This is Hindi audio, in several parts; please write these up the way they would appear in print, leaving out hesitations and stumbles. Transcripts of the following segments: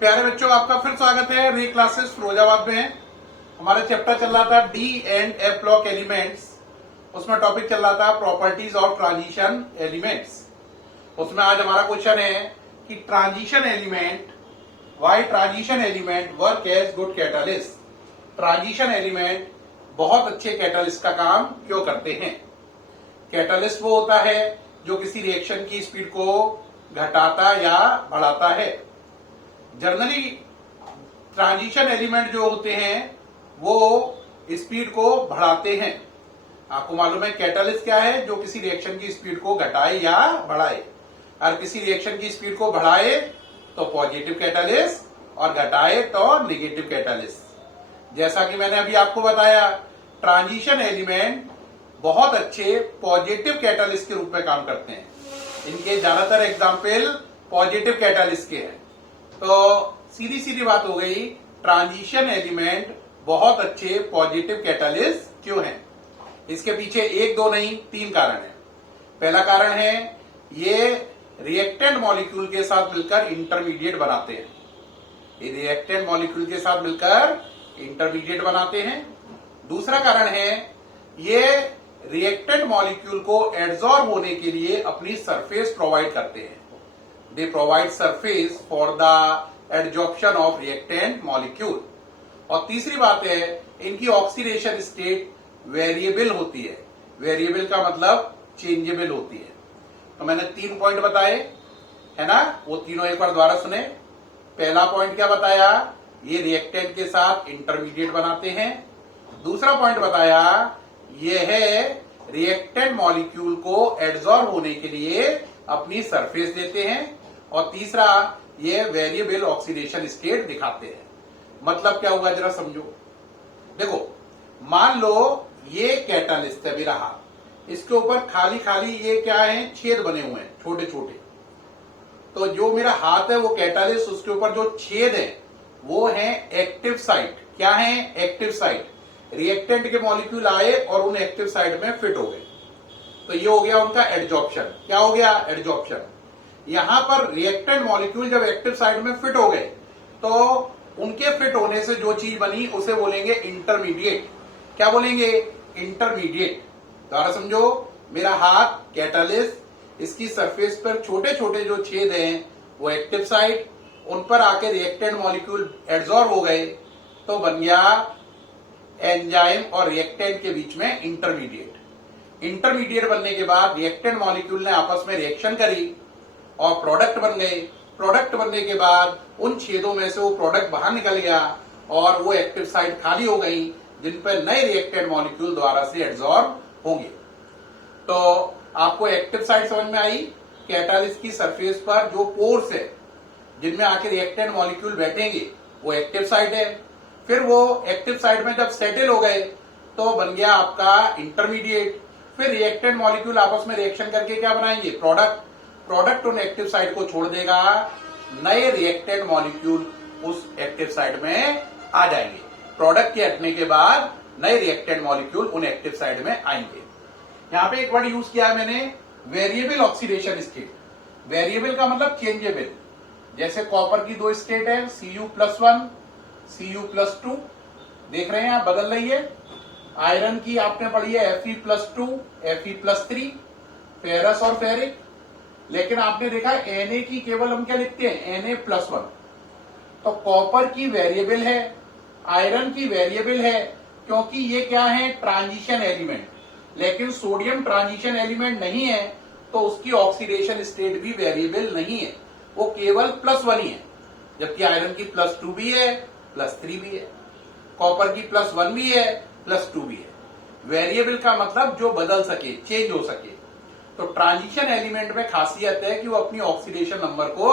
प्यारे बच्चों, आपका फिर स्वागत है रे क्लासेस फिरोजाबाद में। हमारा चैप्टर चल रहा था D and F block elements. उसमें टॉपिक चल रहा था प्रॉपर्टीज ऑफ ट्रांजिशन एलिमेंट्स। उसमें आज हमारा क्वेश्चन है कि transition element, why transition element work as good catalyst. Transition element बहुत अच्छे कैटलिस्ट का काम क्यों करते हैं। कैटलिस्ट वो होता है जो किसी रिएक्शन की स्पीड को घटाता या बढ़ाता है। जनरली ट्रांजिशन एलिमेंट जो होते हैं वो स्पीड को बढ़ाते हैं। आपको मालूम है कैटलिस्ट क्या है, जो किसी रिएक्शन की स्पीड को घटाए या बढ़ाए। और किसी रिएक्शन की स्पीड को बढ़ाए तो पॉजिटिव कैटलिस्ट और घटाए तो नेगेटिव कैटलिस्ट। जैसा कि मैंने अभी आपको बताया, ट्रांजिशन एलिमेंट बहुत अच्छे पॉजिटिव कैटलिस्ट के रूप में काम करते हैं। इनके ज्यादातर एग्जाम्पल पॉजिटिव कैटलिस्ट के हैं। तो सीधी सीधी बात हो गई, ट्रांजिशन एलिमेंट बहुत अच्छे पॉजिटिव कैटलिस्ट क्यों हैं। इसके पीछे एक दो नहीं 3 कारण है। पहला कारण है ये रिएक्टेंट मॉलिक्यूल के साथ मिलकर इंटरमीडिएट बनाते हैं। ये रिएक्टेंट मॉलिक्यूल के साथ मिलकर इंटरमीडिएट बनाते हैं। दूसरा कारण है ये रिएक्टेंट मॉलिक्यूल को एड्सॉर्ब होने के लिए अपनी सरफेस प्रोवाइड करते हैं। They provide surface for the adsorption of reactant molecule। और तीसरी बात है इनकी ऑक्सीडेशन स्टेट वेरिएबल होती है। वेरिएबल का मतलब चेंजेबल होती है। तो मैंने 3 पॉइंट बताए है ना, वो तीनों एक बार दोबारा सुने। पहला पॉइंट क्या बताया, ये रिएक्टेंट के साथ इंटरमीडिएट बनाते हैं। दूसरा पॉइंट बताया ये है रिएक्टेंट मॉलिक्यूल को एड्सॉर्ब होने के लिए अपनी सरफेस देते हैं। और तीसरा ये वेरिएबल ऑक्सीडेशन स्टेट दिखाते हैं। मतलब क्या हुआ जरा समझो। देखो मान लो ये कैटलिस्ट है मेरा हाथ, इसके ऊपर खाली खाली ये क्या है, छेद बने हुए हैं छोटे छोटे। तो जो मेरा हाथ है वो कैटलिस्ट, उसके ऊपर जो छेद है वो है एक्टिव साइट। क्या है, एक्टिव साइट। रिएक्टेंट के मॉलिक्यूल आए और उन एक्टिव साइट में फिट हो गए। तो ये हो गया उनका एड्सॉर्प्शन। क्या हो गया, एड्सॉर्प्शन। यहां पर रिएक्टेंट मॉलिक्यूल जब एक्टिव साइट में फिट हो गए तो उनके फिट होने से जो चीज बनी उसे बोलेंगे इंटरमीडिएट। क्या बोलेंगे, इंटरमीडिएट। दोबारा समझो, मेरा हाथ कैटलिस्ट, इसकी सरफेस पर छोटे छोटे जो छेद हैं वो एक्टिव साइट, उन पर आके रिएक्टेंट मॉलिक्यूल एड्सॉर्ब हो गए तो बन गया एंजाइम और रिएक्टेंट के बीच में इंटरमीडिएट। इंटरमीडिएट बनने के बाद रिएक्टेंट मॉलिक्यूल ने आपस में रिएक्शन करी और प्रोडक्ट बन गए। प्रोडक्ट बनने के बाद उन छेदों में से वो प्रोडक्ट बाहर निकल गया और वो एक्टिव साइट खाली हो गई जिन पर नए रिएक्टेंट मॉलिक्यूल द्वारा से एड्सॉर्ब होंगे। तो आपको एक्टिव साइट समझ में आई। कैटलिस्ट की सरफेस पर जो पोर्स है जिनमें आके रिएक्टेंट मॉलिक्यूल बैठेंगे वो एक्टिव साइट है। फिर वो एक्टिव साइट में जब सेटल हो गए तो बन गया आपका इंटरमीडिएट। फिर रिएक्टेंट मॉलिक्यूल आपस में रिएक्शन करके क्या बनाएंगे, प्रोडक्ट। प्रोडक्ट उन एक्टिव साइट को छोड़ देगा, नए रिएक्टेंट मॉलिक्यूल उस एक्टिव साइट में आ जाएंगे। प्रोडक्ट के हटने के बाद नए रिएक्टेंट मॉलिक्यूल उन एक्टिव साइट में आएंगे। यहां पे एक वर्ड यूज किया है मैंने, वेरिएबल ऑक्सीडेशन स्टेट। वेरिएबल का मतलब चेंजेबल। जैसे कॉपर की 2 स्टेट है, Cu+1, Cu+2, देख रहे हैं आप, बदल रही है। आयरन की आपने पढ़ी है Fe+2, Fe+3, फेरस और फेरिक। लेकिन आपने देखा Na की केवल हम क्या लिखते हैं, Na+1। तो कॉपर की वेरिएबल है, आयरन की वेरिएबल है, क्योंकि ये क्या है, ट्रांजिशन एलिमेंट। लेकिन सोडियम ट्रांजिशन एलिमेंट नहीं है तो उसकी ऑक्सीडेशन स्टेट भी वेरिएबल नहीं है, वो केवल +1 ही है। जबकि आयरन की +2 भी है, +3 भी है, कॉपर की +1 भी है, +2 भी है। वेरिएबल का मतलब जो बदल सके, चेंज हो सके। तो ट्रांजिशन एलिमेंट में खासियत है कि वो अपनी ऑक्सीडेशन नंबर को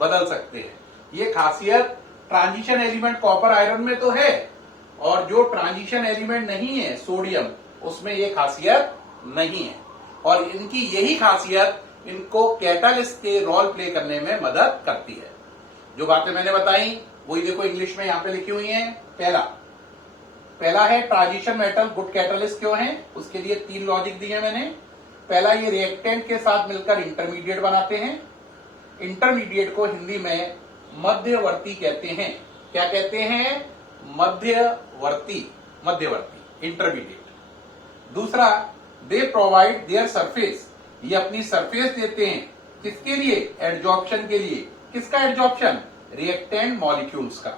बदल सकते हैं। ये खासियत ट्रांजिशन एलिमेंट कॉपर आयरन में तो है, और जो ट्रांजिशन एलिमेंट नहीं है सोडियम, उसमें ये खासियत नहीं है। और इनकी यही खासियत इनको कैटलिस्ट के रोल प्ले करने में मदद करती है। जो बातें मैंने बताई वही देखो इंग्लिश में यहां पे लिखी हुई हैं। पहला है ट्रांजिशन मेटल गुड कैटलिस्ट क्यों है, उसके लिए 3 लॉजिक दिए मैंने। पहला, ये रिएक्टेंट के साथ मिलकर इंटरमीडिएट बनाते हैं। इंटरमीडिएट को हिंदी में मध्यवर्ती कहते हैं। क्या कहते हैं? मध्यवर्ती, मध्यवर्ती, इंटरमीडिएट। दूसरा, दे प्रोवाइड देयर सरफेस, ये अपनी सरफेस देते हैं किसके लिए? एडजॉर्प्शन के लिए। किसका एडजॉर्प्शन? रिएक्टेंट मॉलिक्यूल्स का।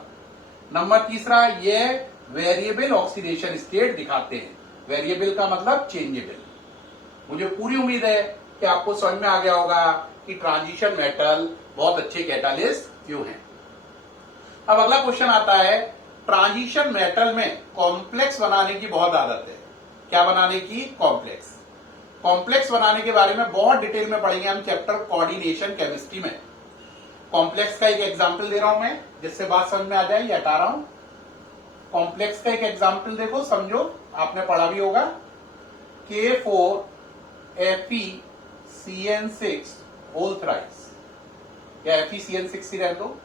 नंबर तीसरा, ये वेरिएबल ऑक्सीडेशन स्टेट दिखाते हैं। वेरिएबल का मतलब चेंजेबल। मुझे पूरी उम्मीद है कि आपको समझ में आ गया होगा कि ट्रांजिशन मेटल बहुत अच्छे कैटालिस्ट क्यों हैं। अब अगला क्वेश्चन आता है, ट्रांजिशन मेटल में कॉम्प्लेक्स बनाने की बहुत आदत है। क्या बनाने की? कॉम्प्लेक्स। कॉम्प्लेक्स बनाने के बारे में बहुत डिटेल में पढ़ेंगे हम चैप्टर कोऑर्डिनेशन केमिस्ट्री में। कॉम्प्लेक्स का एक एग्जांपल दे रहा हूं मैं, जिससे बात समझ में आ जाए, ये हटा रहा हूं। कॉम्प्लेक्स का एक एग्जांपल देखो, समझो, आपने पढ़ा भी होगा। K4FeCN6 होल थ्राइस, या FeCN6 ही रह दो।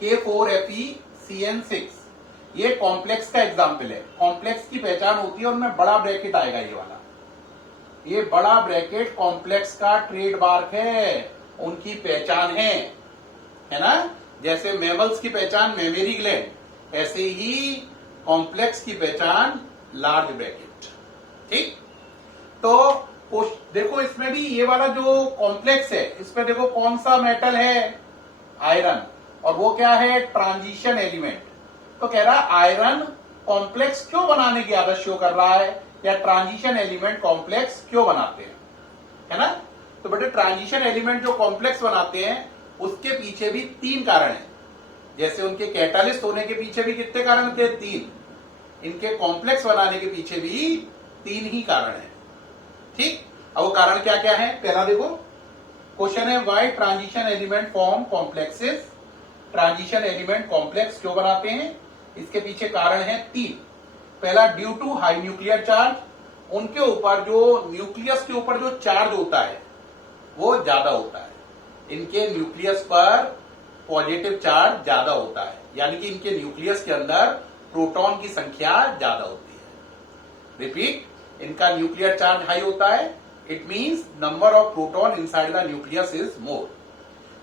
K4FeCN6 ये कॉम्प्लेक्स का एग्जांपल है। कॉम्प्लेक्स की पहचान होती है, उनमें बड़ा ब्रैकेट आएगा, ये वाला, ये बड़ा ब्रैकेट कॉम्प्लेक्स का ट्रेडमार्क है, उनकी पहचान है ना। जैसे मैमल्स की पहचान मेमरी ग्लैंड, ऐसे ही कॉम्प्लेक्स की पहचान लार्ज ब्रैकेट। ठीक, तो देखो इसमें भी ये वाला जो कॉम्प्लेक्स है, इसमें देखो कौन सा मेटल है? आयरन। और वो क्या है? Transition element. तो कह रहा है आयरन कॉम्प्लेक्स क्यों बनाने की आदत शो कर रहा है, या ट्रांजिशन एलिमेंट कॉम्प्लेक्स क्यों बनाते हैं, है ना। तो बेटे ट्रांजिशन एलिमेंट जो कॉम्प्लेक्स बनाते हैं उसके पीछे भी 3 कारण हैं। जैसे उनके कैटालिस्ट होने के पीछे भी कितने कारण थे? 3। इनके कॉम्प्लेक्स बनाने के पीछे भी 3 ही कारण हैं। ठीक, अब वो कारण क्या क्या है? पहला देखो, क्वेश्चन है why transition element form complexes. Transition element complex क्यों बनाते हैं? इसके पीछे कारण है 3। पहला, due to high nuclear charge, उनके ऊपर जो न्यूक्लियस के ऊपर जो चार्ज होता है वो ज्यादा होता है। इनके न्यूक्लियस पर पॉजिटिव चार्ज ज्यादा होता है, यानी कि इनके न्यूक्लियस के अंदर प्रोटॉन की संख्या ज्यादा होती है। रिपीट, इनका न्यूक्लियर चार्ज हाई होता है, it means number of proton inside the nucleus is more.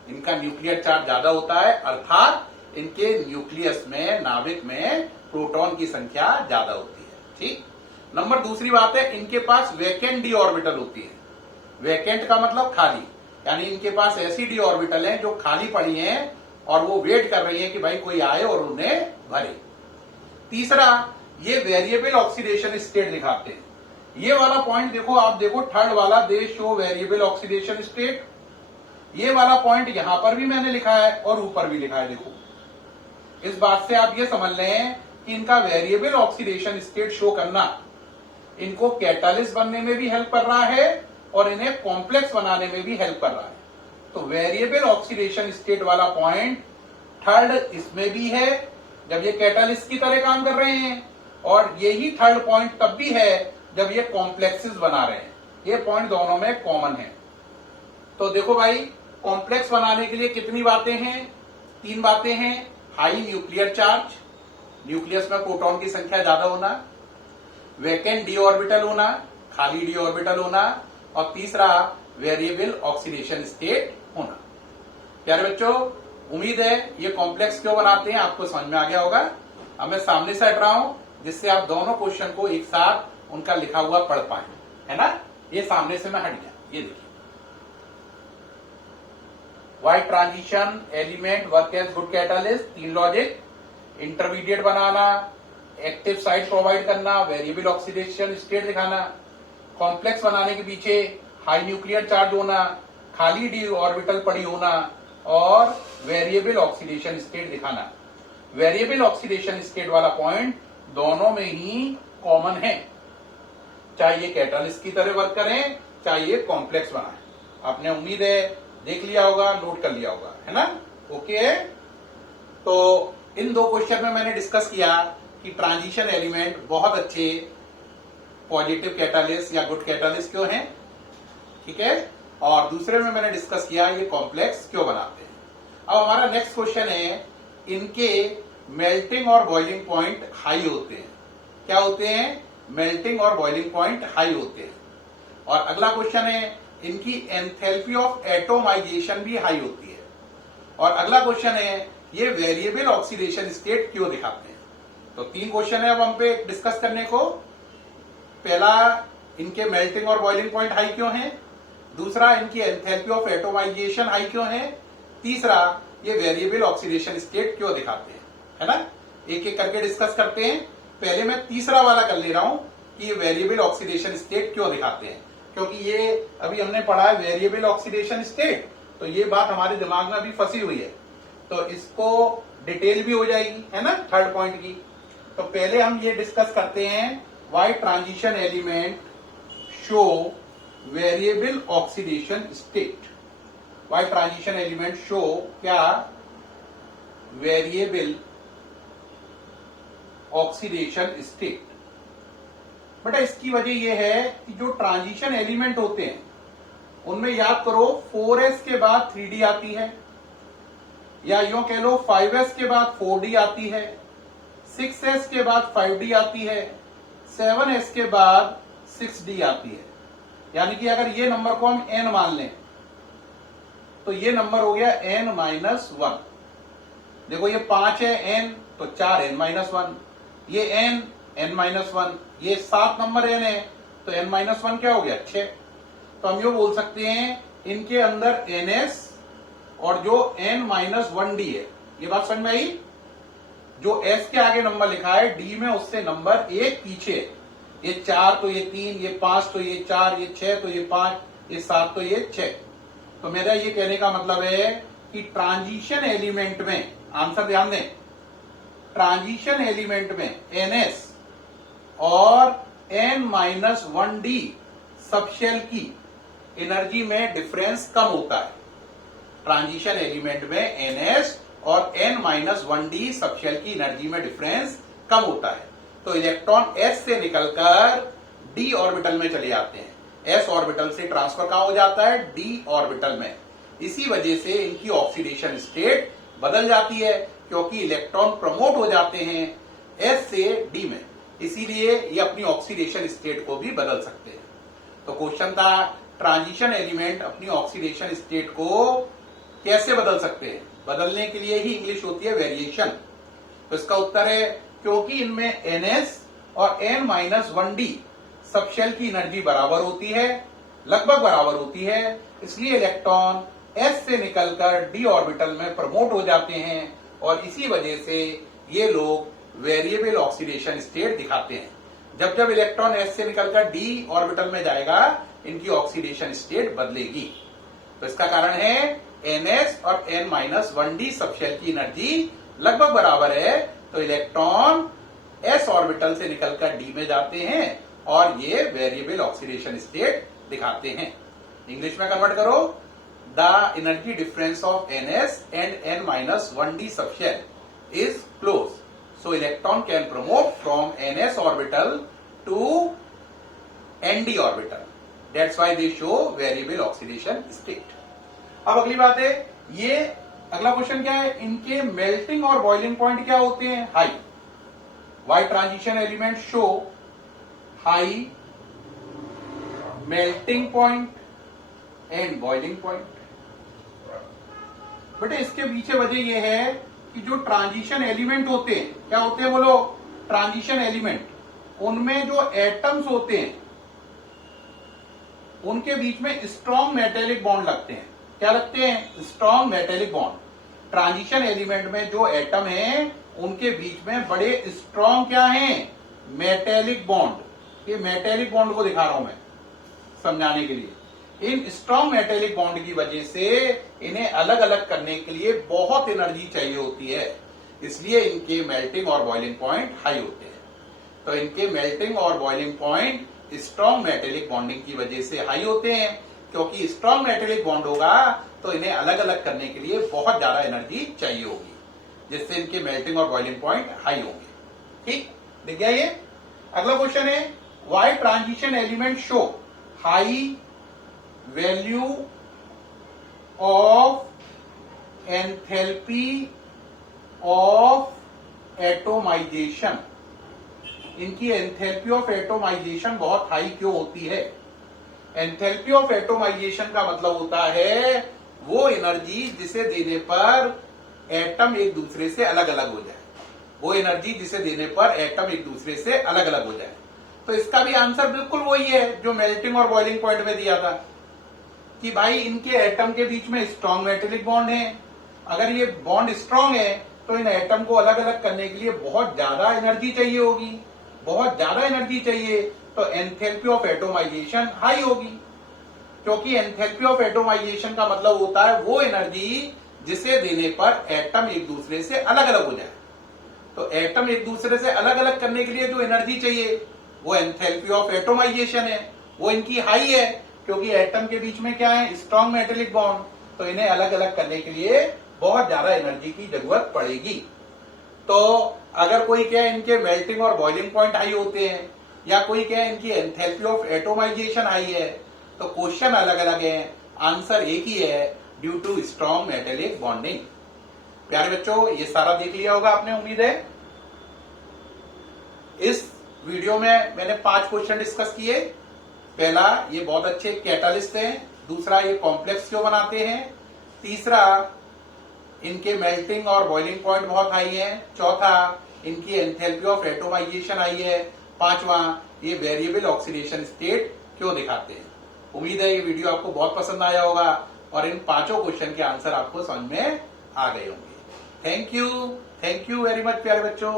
इनका न्यूक्लियर चार्ज ज्यादा होता है, अर्थात इनके न्यूक्लियस में, नाभिक में प्रोटॉन की संख्या ज्यादा होती है। ठीक, नंबर दूसरी बात है, इनके पास वैकेंट डी ऑर्बिटल होती है। वैकेंट का मतलब खाली, यानी इनके पास ऐसी डी ऑर्बिटल है जो खाली पड़ी हैं और वो वेट कर रही है कि भाई कोई आए और उन्हें भरे। तीसरा, ये वेरिएबल ऑक्सीडेशन स्टेट दिखाते हैं। ये वाला पॉइंट देखो, आप देखो थर्ड वाला, दे शो वेरिएबल ऑक्सीडेशन स्टेट। ये वाला पॉइंट यहां पर भी मैंने लिखा है और ऊपर भी लिखा है। देखो, इस बात से आप ये समझ लें कि इनका वेरिएबल ऑक्सीडेशन स्टेट शो करना इनको कैटालिस्ट बनने में भी हेल्प कर रहा है और इन्हें कॉम्प्लेक्स बनाने में भी हेल्प कर रहा है। तो वेरिएबल ऑक्सीडेशन स्टेट वाला पॉइंट थर्ड इसमें भी है जब ये कैटालिस्ट की तरह काम कर रहे हैं, और यही थर्ड पॉइंट तब भी है जब ये कॉम्प्लेक्सेस बना रहे हैं। ये पॉइंट दोनों में कॉमन है। तो देखो भाई, कॉम्प्लेक्स बनाने के लिए कितनी बातें हैं? 3 बातें हैं। हाई न्यूक्लियर चार्ज, न्यूक्लियस में प्रोटॉन की संख्या ज्यादा होना, वैकेंट डी ऑर्बिटल होना, खाली डी ऑर्बिटल होना, और तीसरा वेरिएबल ऑक्सीडेशन स्टेट होना। प्यारे बच्चों, उम्मीद है ये कॉम्प्लेक्स क्यों बनाते हैं आपको समझ में आ गया होगा। अब मैं सामने से हट रहा हूं जिससे आप दोनों क्वेश्चन को एक साथ उनका लिखा हुआ पढ़ पाए, है ना। ये सामने से मैं हट गया, ये देखिए, why transition element work as good catalyst, 3 logic, intermediate बनाना, एक्टिव साइट प्रोवाइड करना, वेरिएबल ऑक्सीडेशन स्टेट दिखाना, कॉम्प्लेक्स बनाने के पीछे हाई न्यूक्लियर चार्ज होना, खाली डी ऑर्बिटल पड़ी होना, और वेरिएबल ऑक्सीडेशन स्टेट दिखाना। वेरिएबल ऑक्सीडेशन स्टेट वाला पॉइंट दोनों में ही कॉमन है, चाहे ये कैटालिस्ट की तरह वर्क करें, चाहे ये कॉम्प्लेक्स बनाए। आपने उम्मीद है देख लिया होगा, नोट कर लिया होगा, है ना। ओके है। तो इन 2 क्वेश्चन में मैंने डिस्कस किया कि ट्रांजिशन एलिमेंट बहुत अच्छे पॉजिटिव कैटालिस्ट या गुड कैटालिस्ट क्यों हैं, ठीक है। और दूसरे में मैंने डिस्कस किया ये कॉम्प्लेक्स क्यों बनाते हैं। अब हमारा नेक्स्ट क्वेश्चन है, इनके मेल्टिंग और बॉइलिंग पॉइंट हाई होते हैं। क्या होते हैं? मेल्टिंग और बॉइलिंग पॉइंट हाई होते हैं। और अगला क्वेश्चन है, इनकी एंथैल्पी ऑफ एटोमाइजेशन भी हाई होती है। और अगला क्वेश्चन है ये वेरिएबल ऑक्सीडेशन स्टेट क्यों दिखाते हैं। तो 3 क्वेश्चन है अब हम पे डिस्कस करने को। पहला, इनके मेल्टिंग और बॉइलिंग पॉइंट हाई क्यों है। दूसरा, इनकी एंथैल्पी ऑफ एटोमाइजेशन हाई क्यों है। तीसरा, ये वेरिएबल ऑक्सीडेशन स्टेट क्यों दिखाते हैं, है ना। एक एक करके डिस्कस करते हैं। पहले मैं तीसरा वाला कर ले रहा हूं कि ये वेरिएबल ऑक्सीडेशन स्टेट क्यों दिखाते हैं, क्योंकि ये अभी हमने पढ़ा है वेरिएबल ऑक्सीडेशन स्टेट, तो ये बात हमारे दिमाग में अभी फंसी हुई है, तो इसको डिटेल भी हो जाएगी, है ना, थर्ड पॉइंट की। तो पहले हम ये डिस्कस करते हैं, why transition element show variable oxidation state. Why transition element show क्या, वेरिएबल ऑक्सीडेशन स्टेट। बेटा इसकी वजह यह है कि जो ट्रांजिशन एलिमेंट होते हैं उनमें याद करो 4s के बाद 3d आती है, या यूं कह लो 5s के बाद 4d आती है, 6s के बाद 5d आती है, 7s के बाद 6d आती है। यानी कि अगर ये नंबर को हम n मान लें तो ये नंबर हो गया n-1। देखो ये 5 है n, तो 4n-1, ये n-1, ये 7 नंबर n है, तो n-1 क्या हो गया 6। तो हम ये बोल सकते हैं इनके अंदर ns और जो n-1d है, ये बात समझ में आई। जो s के आगे नंबर लिखा है d में, उससे नंबर 1 पीछे, ये 4 तो ये 3, ये 5 तो ये 4, ये 6 तो ये 5, ये 7 तो ये 6। तो मेरा ये कहने का मतलब है कि ट्रांजिशन एलिमेंट में, आंसर ध्यान दें, ट्रांजिशन एलिमेंट में ns और n-1d सबशेल की एनर्जी में डिफरेंस कम होता है। ट्रांजिशन एलिमेंट में ns और n-1d सबशेल की एनर्जी में डिफरेंस कम होता है, तो इलेक्ट्रॉन s से निकलकर d ऑर्बिटल में चले जाते हैं। s ऑर्बिटल से ट्रांसफर कहां हो जाता है, d ऑर्बिटल में। इसी वजह से इनकी ऑक्सीडेशन स्टेट बदल जाती है, क्योंकि इलेक्ट्रॉन प्रमोट हो जाते हैं s से d में, इसीलिए ये अपनी ऑक्सीडेशन स्टेट को भी बदल सकते हैं। तो क्वेश्चन था, ट्रांजिशन एलिमेंट अपनी ऑक्सीडेशन स्टेट को कैसे बदल सकते हैं। बदलने के लिए ही इंग्लिश होती है वेरिएशन। तो इसका उत्तर है क्योंकि इनमें ns और n-1d सबशेल की एनर्जी बराबर होती है, लगभग बराबर होती है, इसलिए इलेक्ट्रॉन s से निकलकर d ऑर्बिटल में प्रमोट हो जाते हैं, और इसी वजह से ये लोग वेरिएबल ऑक्सीडेशन स्टेट दिखाते हैं। जब जब इलेक्ट्रॉन s से निकलकर d ऑर्बिटल में जाएगा, इनकी ऑक्सीडेशन स्टेट बदलेगी। तो इसका कारण है ns और n-1d सबशेल की एनर्जी लगभग बराबर है, तो इलेक्ट्रॉन s ऑर्बिटल से निकलकर d में जाते हैं और ये वेरिएबल ऑक्सीडेशन स्टेट दिखाते हैं। इंग्लिश में कन्वर्ट करो, the energy difference of ns and n-1d subshell is close, so electron can promote from ns orbital to nd orbital. That's why they show variable oxidation state. अब अगली बात है, ये अगला क्वेश्चन क्या है, इनके मेल्टिंग और बॉइलिंग पॉइंट क्या होते हैं, high. Why transition element show high melting point and boiling point. बेटे इसके पीछे वजह यह है कि जो ट्रांजिशन एलिमेंट होते हैं, क्या होते हैं बोलो, ट्रांजिशन एलिमेंट, उनमें जो एटम्स होते हैं उनके बीच में स्ट्रॉन्ग मेटेलिक बॉन्ड लगते हैं। क्या लगते हैं, strong metallic bond. Transition element में जो एटम हैं उनके बीच में बड़े स्ट्रॉन्ग क्या हैं, मेटेलिक बॉन्ड। ये मेटेलिक बॉन्ड को दिखा रहा हूं मैं समझाने के लिए। इन स्ट्रॉन्ग मेटेलिक बॉन्ड की वजह से इन्हें अलग अलग करने के लिए बहुत एनर्जी चाहिए होती है, इसलिए इनके मेल्टिंग और बॉइलिंग पॉइंट हाई होते हैं। तो इनके मेल्टिंग और boiling point strong metallic bonding की वजह से हाई होते हैं, क्योंकि स्ट्रॉन्ग मेटेलिक बॉन्ड होगा तो इन्हें अलग अलग करने के लिए बहुत ज्यादा एनर्जी चाहिए होगी, जिससे इनके मेल्टिंग और बॉइलिंग पॉइंट हाई होंगे। ठीक, दिख गया ये। अगला क्वेश्चन है, why transition element show high value of enthalpy of atomization. इनकी एंथैल्पी ऑफ एटोमाइजेशन बहुत हाई क्यों होती है। एंथैल्पी ऑफ एटोमाइजेशन का मतलब होता है वो एनर्जी जिसे देने पर एटम एक दूसरे से अलग अलग हो जाए, वो एनर्जी जिसे देने पर एटम एक दूसरे से अलग अलग हो जाए। तो इसका भी आंसर बिल्कुल वही है जो मेल्टिंग और बॉइलिंग पॉइंट में दिया था कि भाई इनके एटम के बीच में स्ट्रॉन्ग मेटेलिक बॉन्ड है। अगर ये बॉन्ड स्ट्रॉन्ग है तो इन एटम को अलग अलग करने के लिए बहुत ज्यादा एनर्जी चाहिए होगी, बहुत ज्यादा एनर्जी चाहिए, तो एंथैल्पी ऑफ एटोमाइजेशन हाई होगी, क्योंकि एंथैल्पी ऑफ एटोमाइजेशन का मतलब होता है वो एनर्जी जिसे देने पर एटम एक दूसरे से अलग अलग हो जाए। तो एटम एक दूसरे से अलग अलग करने के लिए जो एनर्जी चाहिए वो एंथैल्पी ऑफ एटोमाइजेशन है, वो इनकी हाई है, क्योंकि एटम के बीच में क्या है, स्ट्रॉन्ग मेटेलिक बॉन्ड, तो इन्हें अलग अलग करने के लिए बहुत ज्यादा एनर्जी की जरूरत पड़ेगी। तो अगर कोई क्या है इनके मेल्टिंग और बॉइलिंग पॉइंट हाई होते हैं, या कोई क्या है इनकी एंथैल्पी ऑफ एटोमाइजेशन हाई है, तो क्वेश्चन अलग अलग है, आंसर एक ही है, due to strong metallic bonding. प्यारे बच्चों, ये सारा देख लिया होगा आपने, उम्मीद है। इस वीडियो में मैंने 5 क्वेश्चन डिस्कस किए। पहला, ये बहुत अच्छे कैटालिस्ट हैं। दूसरा, ये कॉम्प्लेक्स क्यों बनाते हैं। तीसरा, इनके मेल्टिंग और बॉइलिंग पॉइंट बहुत हाई है। चौथा, इनकी एंथैल्पी ऑफ एटोमाइजेशन हाई है। पांचवा, ये वेरिएबल ऑक्सीडेशन स्टेट क्यों दिखाते हैं। उम्मीद है ये वीडियो आपको बहुत पसंद आया होगा और इन 5 क्वेश्चन के आंसर आपको समझ में आ गए होंगे। थैंक यू वेरी मच प्यारे बच्चों।